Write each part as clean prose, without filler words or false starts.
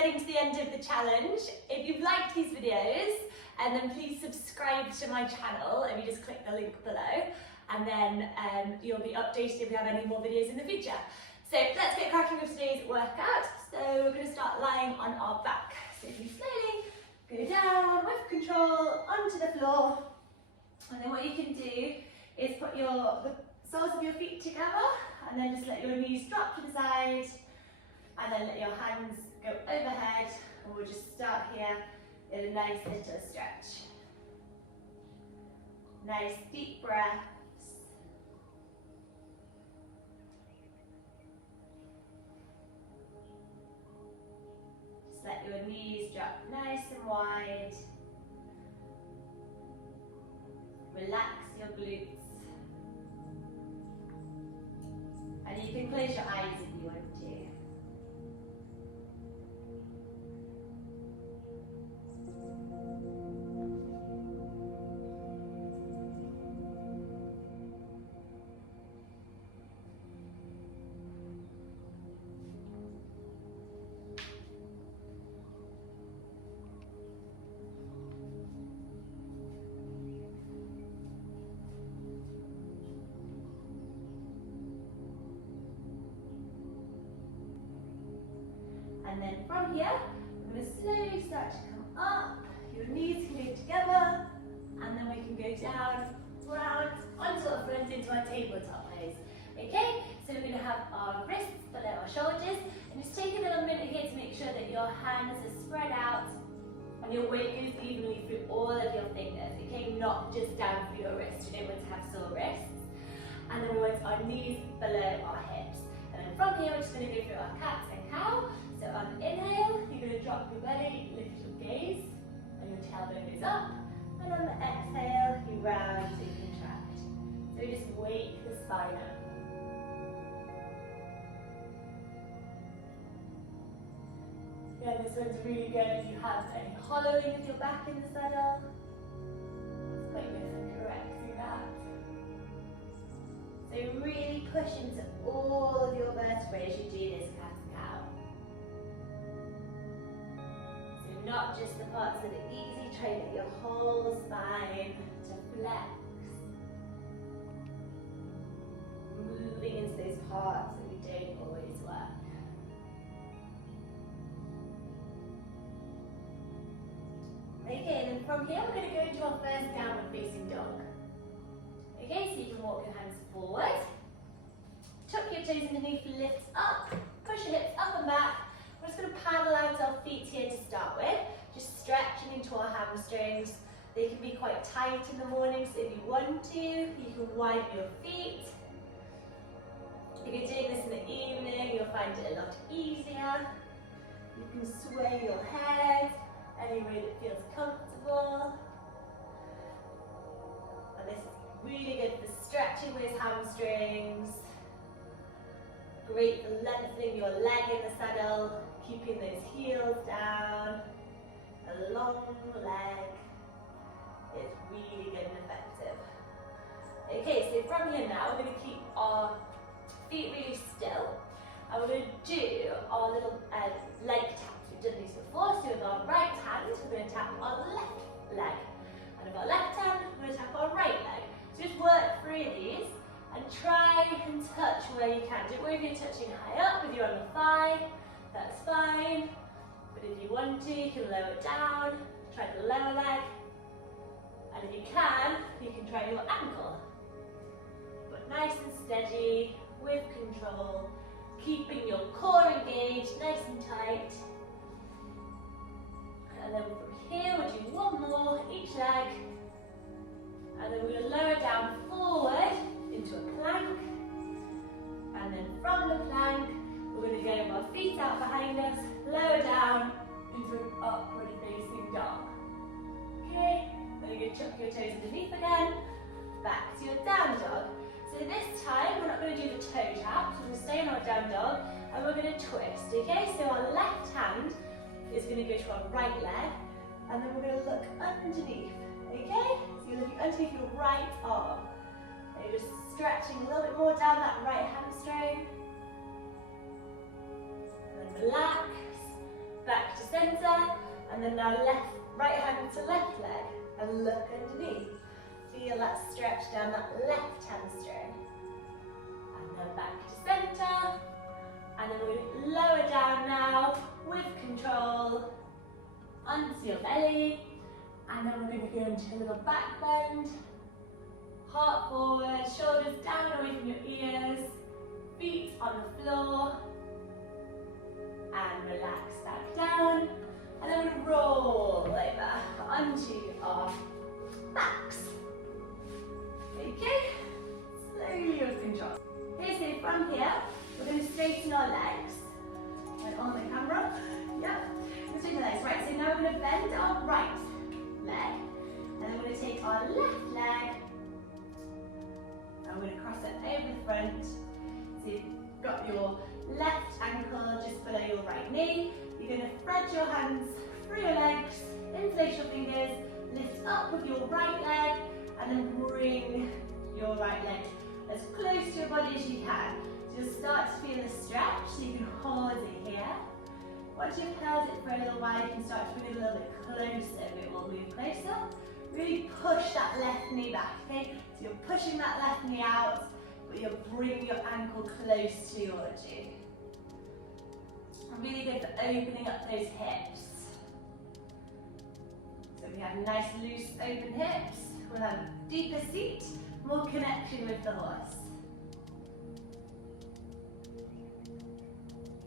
getting to the end of the challenge. If you've liked these videos, then please subscribe to my channel if you just click the link below, and then you'll be updated if we have any more videos in the future. So let's get cracking with today's workout. So we're going to start lying on our back. So if you slowly go down with control onto the floor, and then what you can do is put the soles of your feet together, and then just let your knees drop to the side, and then let your hands go overhead, and we'll just start here in a nice little stretch. Nice deep breaths. Just let your knees drop nice and wide. Relax your glutes. And you can close your eyes if you want to. And then from here, we're going to slowly start to come up. Your knees can go together, and then we can go down, round, onto our front into our tabletop pose. Okay, so we're going to have our wrists below our shoulders, and just take a little minute here to make sure that your hands are spread out and your weight goes evenly through all of your fingers. Okay, not just down through your wrists. You don't want to have sore wrists. And then we want our knees below our hips. And then from here, we're just going to go through our cat and cow. So on inhale, you're going to drop your belly, lift your gaze, and your tailbone goes up. And on the exhale, you round and contract. So you just wake the spine up. Yeah, this one's really good if you have any hollowing of your back in the saddle. It's quite good for correcting that. So really push into all of your vertebrae as you do this cat and cow. So not just the parts that are easy, try to get your whole spine to flex. Moving into those parts that we don't always work. Okay, and then from here we're going to go into our first downward facing dog. Okay, so you can walk your hands forward, tuck your toes underneath, lift up, push your hips up and back. We're just going to paddle out our feet here to start with, just stretching into our hamstrings. They can be quite tight in the morning, so if you want to, you can widen your feet. If you're doing this in the evening, you'll find it a lot easier. You can sway your head any way that feels comfortable. And this is really good for stretching those hamstrings. Great for lengthening your leg in the saddle, keeping those heels down. A long leg is really good and effective. Okay, so from here now, we're going to keep our feet really still. And we're going to do our little leg taps. We've done these before, so with our right hand, we're going to tap our left leg. And with our left hand, we're going to tap our right leg. So just work through these and try and touch where you can. Don't worry if you're touching high up, if you're on the thigh, that's fine. But if you want to, you can lower it down, try the lower leg. And if you can try your ankle. But nice and steady, with control, keeping your core engaged, nice and tight. And then from here, we'll do one more, each leg. And then we're going to lower down forward into a plank. And then from the plank, we're going to go with our feet out behind us, lower down into an upward facing dog. Okay, then you're going to chuck your toes underneath again, back to your down dog. So this time, we're not going to do the toe tap, so we're going to stay in our down dog, and we're going to twist, okay? So our left hand is going to go to our right leg, and then we're going to look underneath, okay? So you're looking underneath your right arm. And you're just stretching a little bit more down that right hamstring. And then relax, back to center, and then now right hand to left leg, and look underneath. Feel that stretch down that left hamstring. And then back to center, and then we lower down now with control onto your belly, and then we're going to go into a little back bend. Heart forward, shoulders down away from your ears, feet on the floor, and relax back down. And then we roll over onto our backs. Okay, slowly with control. Okay, so from here, we're going to straighten our legs. And on the camera, yep. Straighten the legs, right, so now we're going to bend our right leg, and then we're going to take our left leg, and we're going to cross it over the front. So you've got your left ankle just below your right knee. You're going to thread your hands through your legs, interlace your fingers, lift up with your right leg, and then bring your right leg as close to your body as you can. So you'll start to feel the stretch, so you can hold it here. Once you've held it for a little while, you can start to bring it a little bit closer. It will move closer. Really push that left knee back, okay? So you're pushing that left knee out, but you're bringing your ankle close towards you. Really good for opening up those hips. So we have nice, loose, open hips. We'll have a deeper seat, more connection with the horse.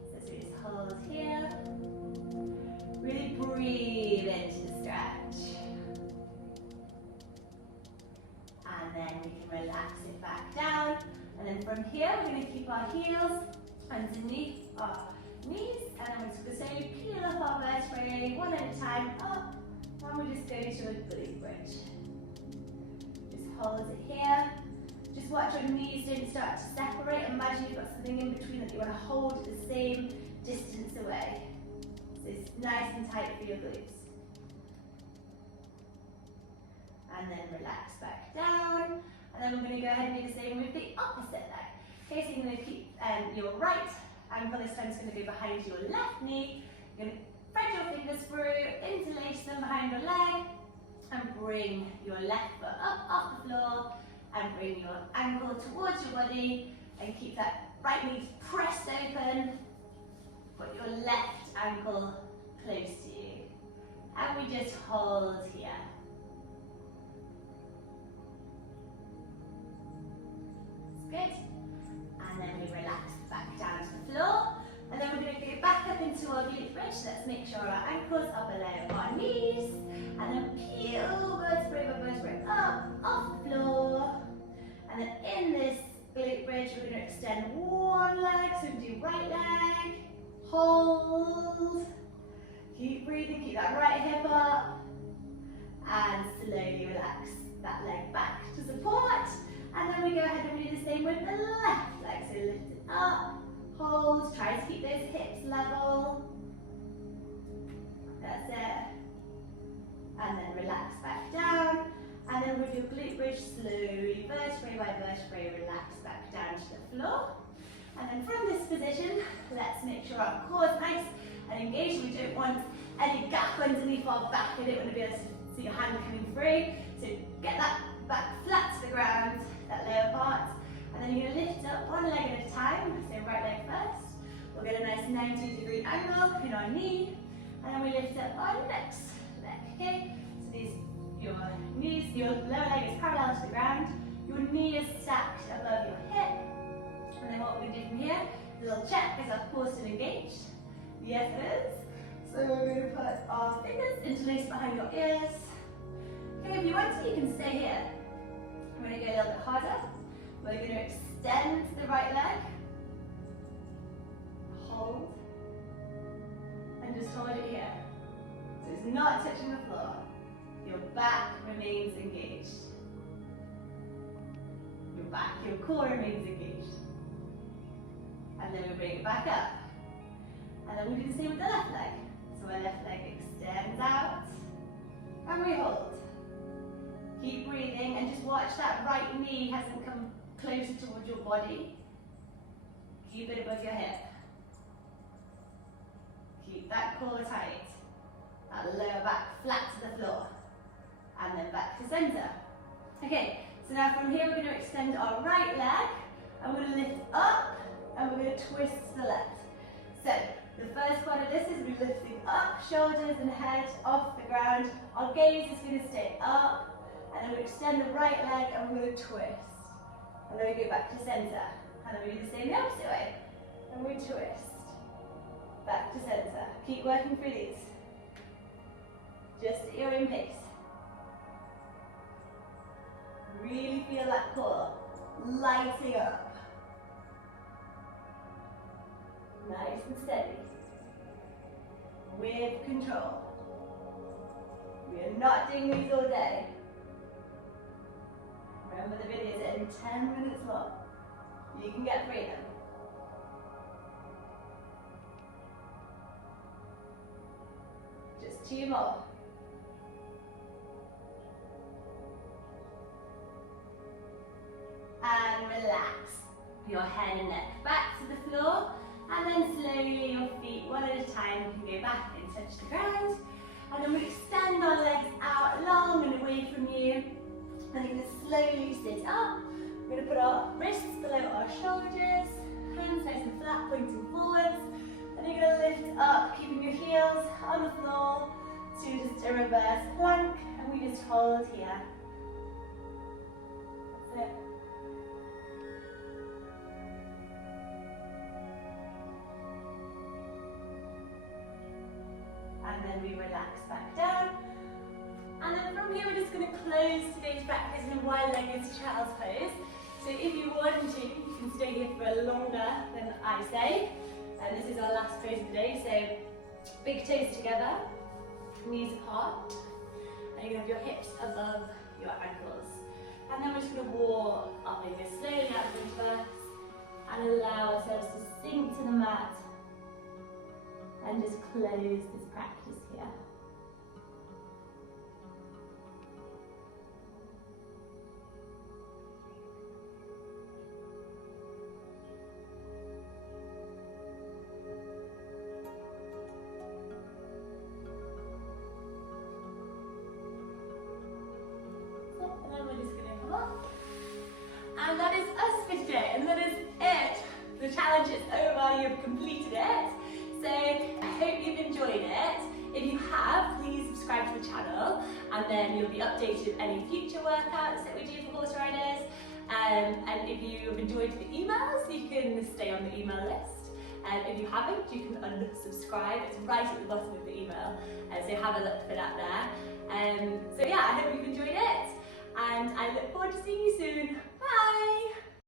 So just hold here. Really breathe into the stretch. And then we can relax it back down. And then from here, we're going to keep our heels underneath our knees. And then we're just going to peel up our vertebrae one at a time, up. And we just go to a glute bridge. Just hold it here. Just watch your knees don't start to separate. Imagine you've got something in between that you want to hold at the same distance away. So it's nice and tight for your glutes. And then relax back down. And then we're going to go ahead and do the same with the opposite leg. Okay, so you're going to keep your right ankle this time is going to go behind your left knee. You're going to thread your fingers through, interlace them behind your leg, and bring your left foot up off the floor, and bring your ankle towards your body, and keep that right knee pressed open. Put your left ankle close to you. And we just hold here. That's good. And then we relax back down to the floor. And then we're going to go back up into our glute bridge. Let's make sure our ankles are below our knees. And then peel vertebrae by vertebrae up off the floor. And then in this glute bridge, we're going to extend one leg. So we do right leg, hold. Keep breathing, keep that right hip up. And slowly relax that leg back to support. And then we go ahead and do the same with the left leg. So lift it up, hold, try to keep those hips level. That's it. And then relax back down. And then with your glute bridge, slowly, vertebrae by vertebrae, relax back down to the floor. And then from this position, let's make sure our core is nice and engaged. We don't want any gap underneath our back. I don't want to be able to see your hand coming through. So get that back flat to the ground, that lower part. And then you're going to lift up one leg at a time. So right leg first. We'll get a nice 90-degree angle in our knee. And then we lift up our next leg, okay? So your knees, your lower leg is parallel to the ground. Your knee is stacked above your hip. And then what we do from here, a little check, is our core still engaged? Yes, it is. So we're going to put our fingers interlaced behind your ears. Okay, if you want to, you can stay here. I'm going to go a little bit harder. We're going to extend the right leg. Hold. And just hold it here. So it's not touching the floor. Your back remains engaged. Your back, your core remains engaged. And then we bring it back up. And then we do the same with the left leg. So our left leg extends out. And we hold. Keep breathing and just watch that right knee hasn't come closer towards your body. Keep it above your hip. Keep that core tight. That lower back flat to the floor. And then back to center. Okay, so now from here we're going to extend our right leg. And we're going to lift up and we're going to twist to the left. So the first part of this is we're lifting up, shoulders and head off the ground. Our gaze is going to stay up. And then we extend the right leg and we're going to twist. And then we go back to center. And then we do the same the opposite way. And we twist. Back to center. Keep working through these. Just at your own pace. Really feel that core lighting up. Nice and steady. With control. We are not doing these all day. Remember the video is in 10 minutes long. You can get through them. Just 2 more. And relax your head and neck back to the floor. And then slowly your feet, one at a time, can go back and touch the ground. And then we extend our legs out long and away from you. And you're going to slowly sit up. We're going to put our wrists below our shoulders, hands nice and flat, pointing forwards. And you're going to lift up, keeping your heels on the floor to just a reverse plank. And we just hold here. That's it. And then we relax back down. And then from here we're just going to close today's practice in a wide-legged child's pose. So if you want to, you can stay here for longer than I say. And this is our last pose of the day. So big toes together, knees apart. And you have your hips above your ankles. And then we're just going to walk up and go slowly out of the reverse. And allow ourselves to sink to the mat. And just close this practice here. And then we're just going to come up. And that is us for today, and that is it. The challenge is over, you've completed it. So I hope you've enjoyed it. If you have, please subscribe to the channel and then you'll be updated with any future workouts that we do for horse riders. And if you have enjoyed the emails, you can stay on the email list. And if you haven't, you can unsubscribe. It's right at the bottom of the email. So have a look for that there. So yeah, I hope you've enjoyed it. And I look forward to seeing you soon.